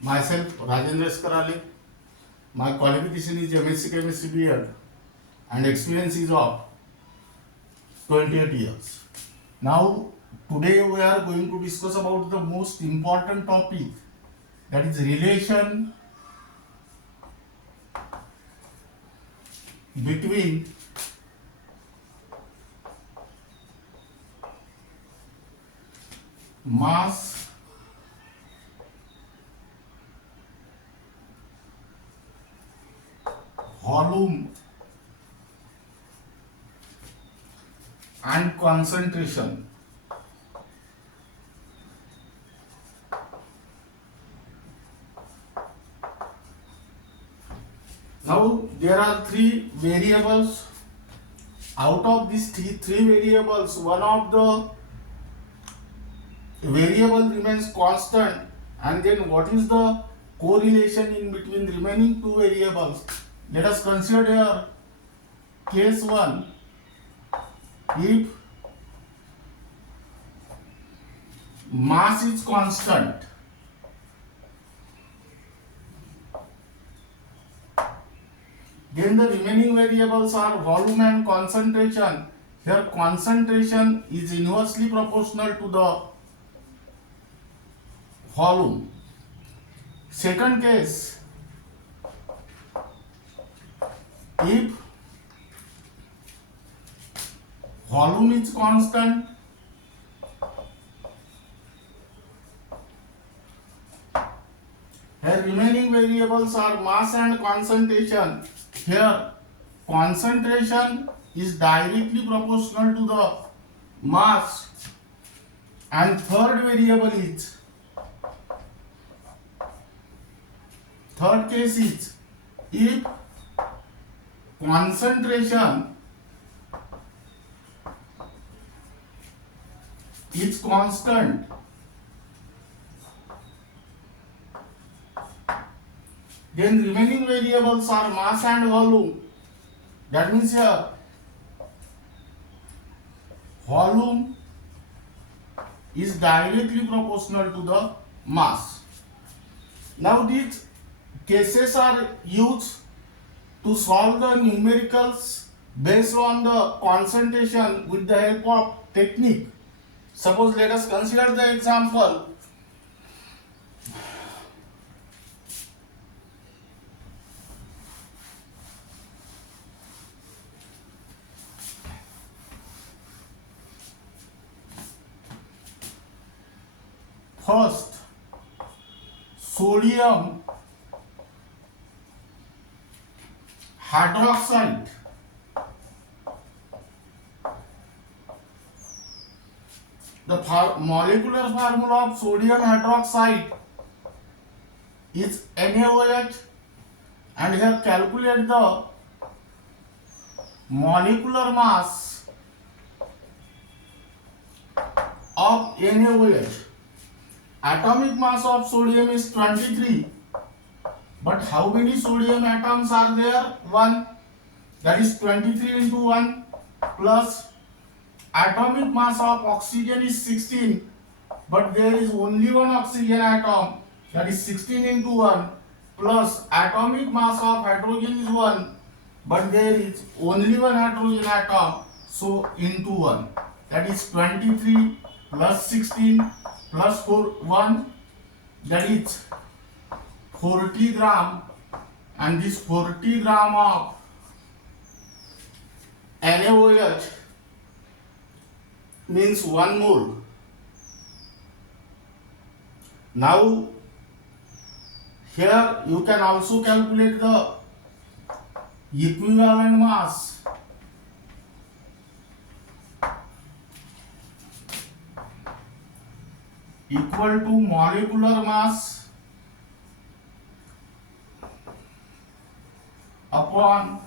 Myself, Rajendra Karale. My qualification is MSc Chemistry B.Ed and experience is of 28 years. Now, today we are going to discuss about the most important topic, that is relation between mass volume and concentration. Now there are three variables. Out of these three variables, one of the variable remains constant, and then what is the correlation in between remaining two variables? Let us consider here case 1. If mass is constant, then the remaining variables are volume and concentration. Here concentration is inversely proportional to the volume. Second case, if volume is constant, here remaining variables are mass and concentration. Here concentration is directly proportional to the mass, and third case is if concentration is constant, then remaining variables are mass and volume. That means here volume is directly proportional to the mass. Now these cases are used to solve the numericals based on the concentration with the help of technique. Suppose let us consider the example. First, sodium hydroxide. The molecular formula of sodium hydroxide is NaOH, and here calculate the molecular mass of NaOH. Atomic mass of sodium is 23, but how many sodium atoms are there? 1. That is 23 into 1, plus atomic mass of oxygen is 16, but there is only one oxygen atom, that is 16 into 1, plus atomic mass of hydrogen is 1, but there is only one hydrogen atom, so into 1, that is 23 plus 16 plus 1, that is 40 gram, and this 40 gram of NaOH means 1 mole. Now here you can also calculate the equivalent mass. Equal to molecular mass upon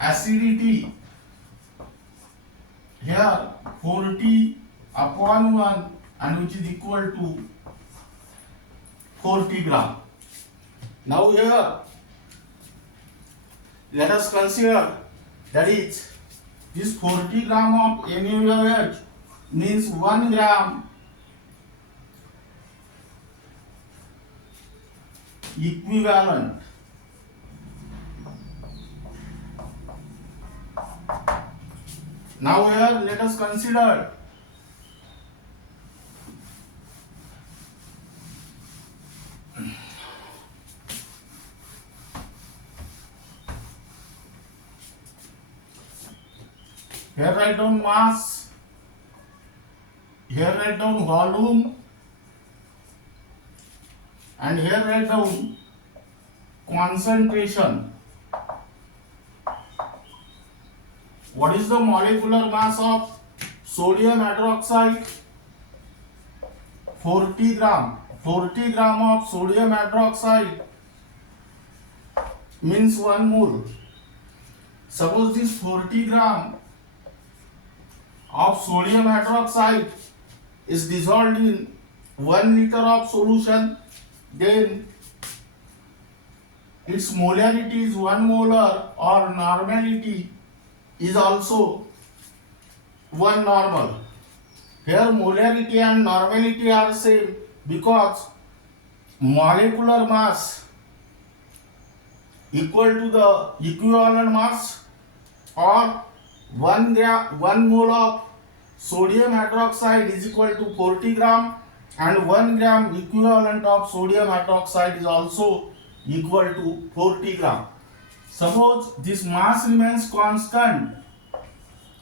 acidity. Here 40 upon 1, and which is equal to 40 gram. Now here let us consider, that is this 40 gram of NaOH means 1 gram equivalent. Now here let us consider here write down mass, here write down volume, and here write down concentration. What is the molecular mass of sodium hydroxide? 40 gram. 40 gram of sodium hydroxide means 1 mole. Suppose this 40 gram of sodium hydroxide is dissolved in 1 liter of solution, then its molarity is 1 molar, or normality is also 1 normal. Here molarity and normality are same because molecular mass equal to the equivalent mass, or 1 mole of sodium hydroxide is equal to 40 gram, and 1 gram equivalent of sodium hydroxide is also equal to 40 gram. Suppose this mass remains constant,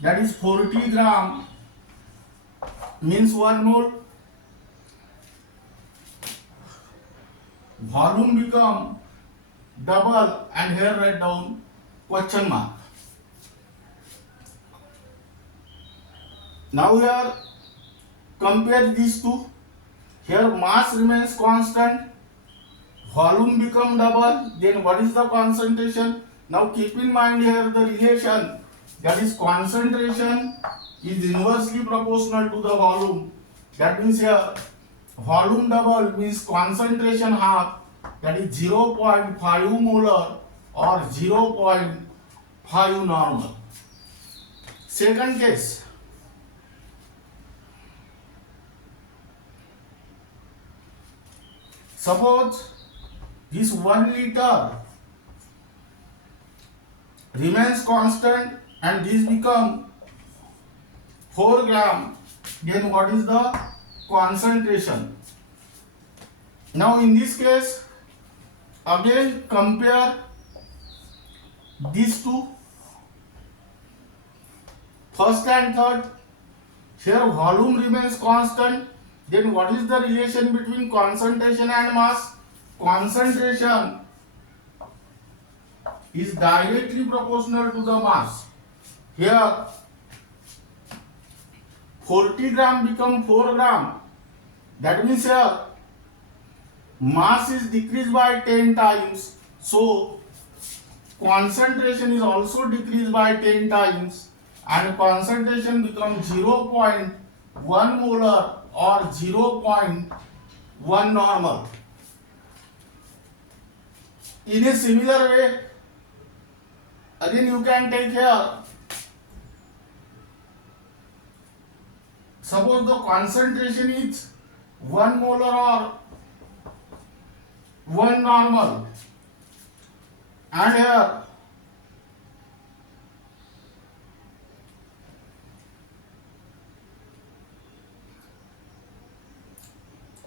that is 40 gram means 1 mole. Volume become double, and here write down question mark. Now here compare these two. Here mass remains constant, volume become double, then what is the concentration? Now keep in mind here the relation, that is concentration is inversely proportional to the volume. That means here volume double means concentration half, that is 0.5 molar or 0.5 normal. Second case, suppose this 1 liter remains constant and this become 4 gram, then what is the concentration? Now in this case again compare these two, first and third. Here volume remains constant, then what is the relation between concentration and mass? Concentration is directly proportional to the mass. Here 40 gram become 4 gram, that means here mass is decreased by 10 times, so concentration is also decreased by 10 times, and concentration becomes 0.1 molar or 0.1 normal. In a similar way, again you can take here, suppose the concentration is 1 molar or 1 normal, and here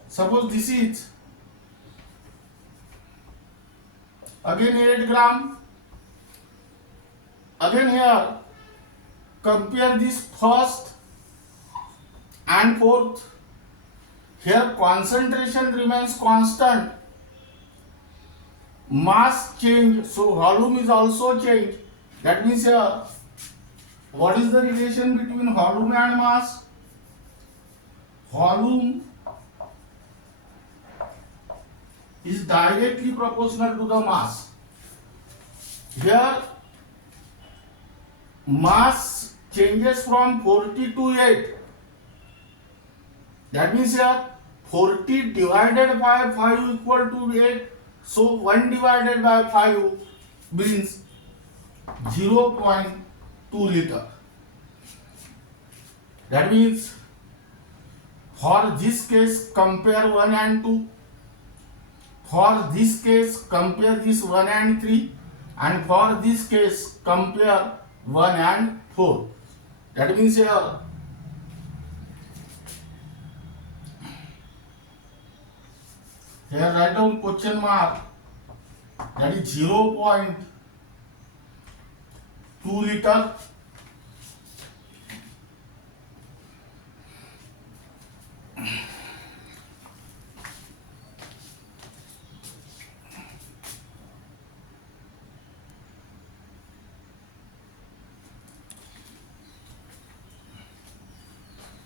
suppose this is again 8 gram. Again here compare this first and fourth. Here concentration remains constant, mass change, so volume is also changed. That means here what is the relation between volume and mass? Volume is directly proportional to the mass. Here mass changes from 40 to 8. That means here 40 divided by 5 equal to 8. So 1 divided by 5 means 0.2 liter. That means for this case compare 1 and 2. For this case, compare this 1 and 3, and for this case, compare 1 and 4. That means here write down question mark, that is 0.2 liter.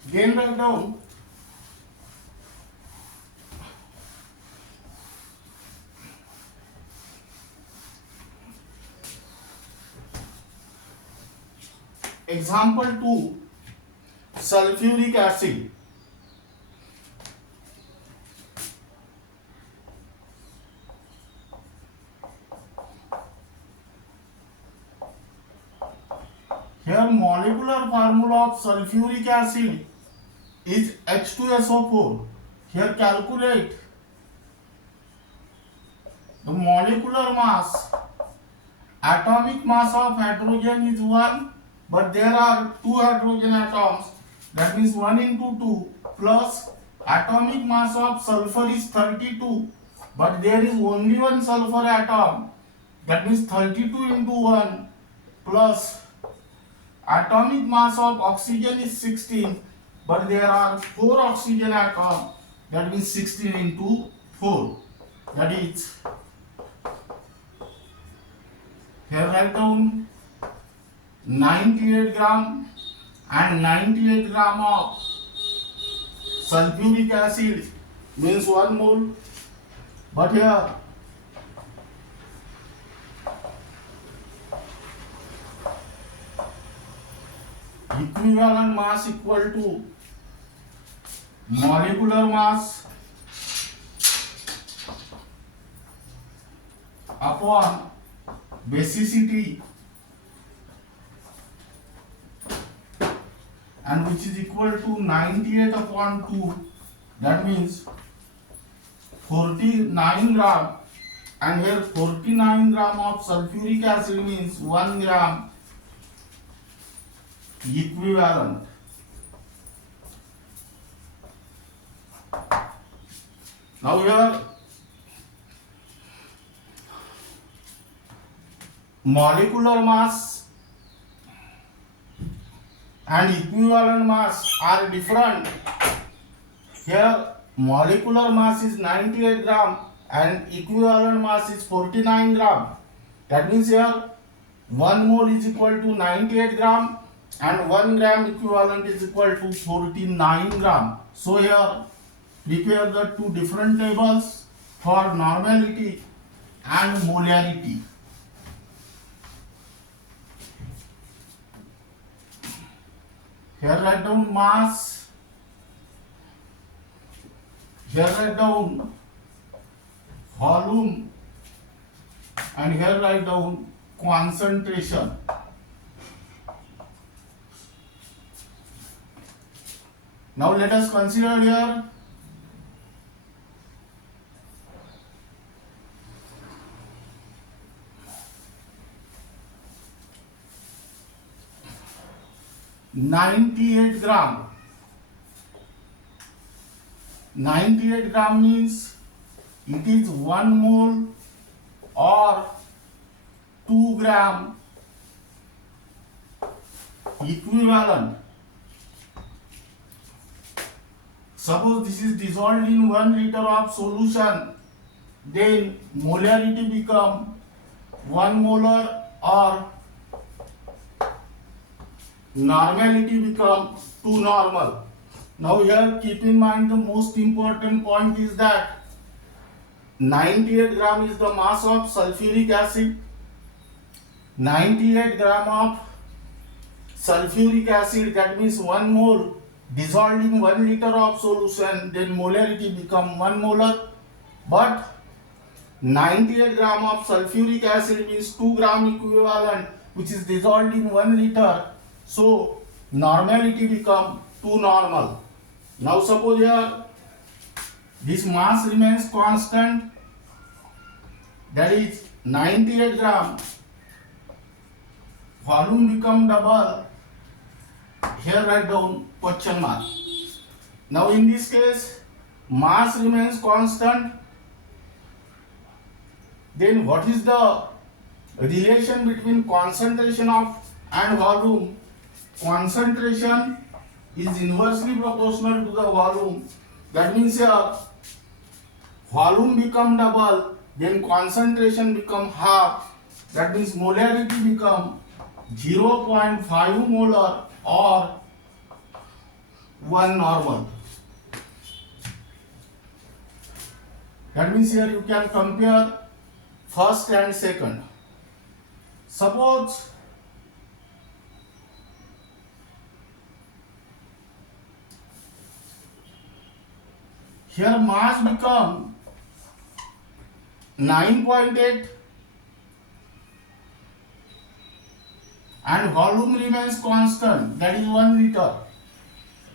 Again write down example 2, sulfuric acid. Here molecular formula of sulfuric acid is H2SO4. Here calculate the molecular mass. Atomic mass of hydrogen is 1, but there are 2 hydrogen atoms. That means 1 into 2 plus atomic mass of sulfur is 32, but there is only one sulfur atom. That means 32 into 1 plus atomic mass of oxygen is 16, but there are 4 oxygen atoms. That means 16 into 4. That is, here write down 98 gram and 98 gram of sulfuric acid means 1 mole. But here equivalent mass equal to molecular mass upon basicity, and which is equal to 98 upon 2. That means 49 gram, and here 49 gram of sulfuric acid means 1 gram equivalent. Now here molecular mass and equivalent mass are different. Here molecular mass is 98 gram and equivalent mass is 49 gram. That means here 1 mole is equal to 98 gram and 1 gram equivalent is equal to 49 gram. So here prepare the 2 different tables for normality and molarity. Here write down mass, here write down volume, and here write down concentration. Now let us consider here .98 gram. 98 gram means it is 1 mole or 2 gram equivalent. Suppose this is dissolved in 1 liter of solution, then molarity become 1 molar or normality become 2 normal. Now here keep in mind the most important point is that 98 gram is the mass of sulfuric acid. 98 gram of sulfuric acid, that means 1 mole dissolved in 1 liter of solution, then molarity become 1 molar. But 98 gram of sulfuric acid means 2 gram equivalent, which is dissolved in 1 liter. So normality become 2 normal. Now suppose here this mass remains constant that is 98 gram, volume become double, here write down question mark. Now in this case, mass remains constant, then what is the relation between concentration of and volume? Concentration is inversely proportional to the volume. That means here volume become double, then concentration become half. That means molarity become 0.5 molar or 1 normal. That means here you can compare first and second. Suppose here mass become 9.8 and volume remains constant, that is 1 liter.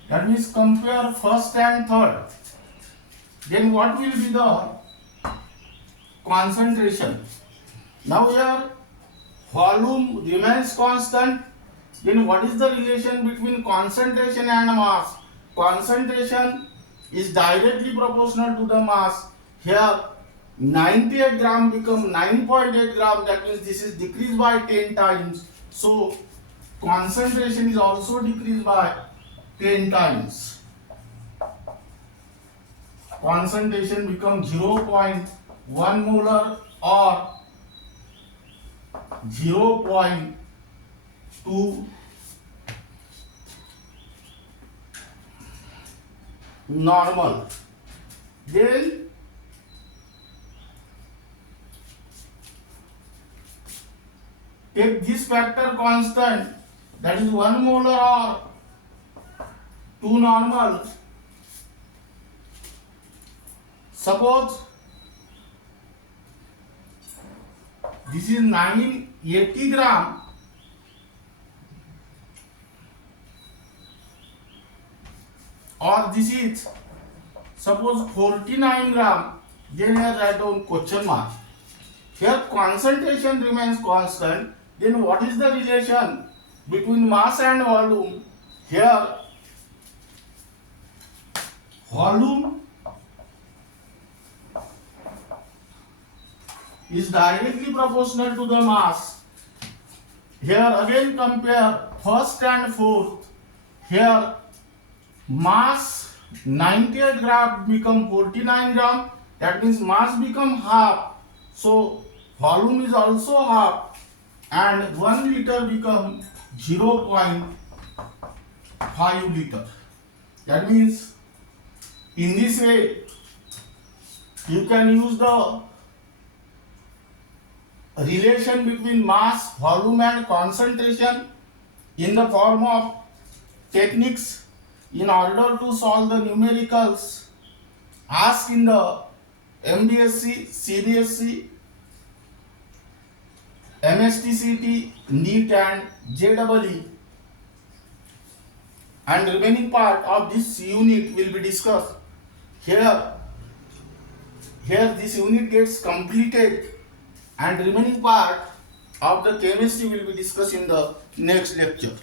That means compare first and third. Then what will be the concentration? Now here volume remains constant, then what is the relation between concentration and mass? Concentration is directly proportional to the mass. Here 98 gram become 9.8 gram, that means this is decreased by 10 times. So concentration is also decreased by 10 times. Concentration becomes 0.1 molar or 0.2 normal. Then take this factor constant, that is 1 molar or 2 normal. Suppose this is 980 gram or this is suppose 49 gram, then here write down question mark. Here concentration remains constant, then what is the relation between mass and volume? Here volume is directly proportional to the mass. Here again compare first and fourth. Here mass 98 gram become 49 gram, that means mass become half. So volume is also half and 1 liter become 0.5 liter. That means in this way you can use the relation between mass, volume and concentration in the form of techniques in order to solve the numericals asked in the MBSE, CBSE, MHTCET, NEET and JEE, and remaining part of this unit will be discussed. Here this unit gets completed and remaining part of the chemistry will be discussed in the next lecture.